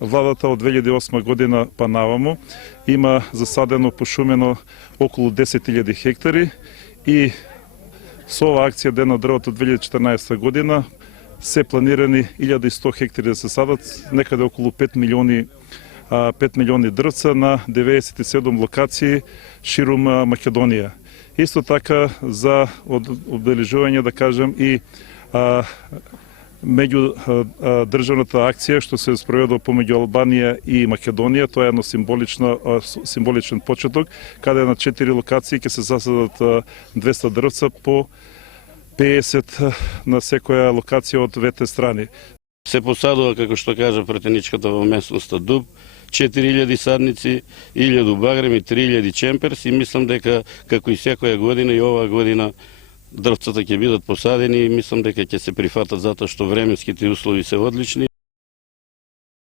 владата од 2008 година па наваму има засадено пошумено околу 10.000 хектари и со оваа акција Ден на дрвото 2014 година се планирани 1100 хектари да се садат, некаде околу 5 милиони дрвца на 97 локации ширум Македонија. Исто така за обележување, да кажем, и меѓу државната акција што се спроведува помеѓу Албанија и Македонија, тоа е едно символичен почеток, каде на 4 локации ќе се засадат 200 дрвца по 50 на секоја локација од двете страни. Се посадува, како што кажа претеничката во местноста дуб, 4000 садници, 1000 багрем и 3000 чемперс и мислам дека како и секоја година и оваа година дрвцата ќе бидат посадени и мислам дека ќе се прифатат затоа што временските услови се одлични.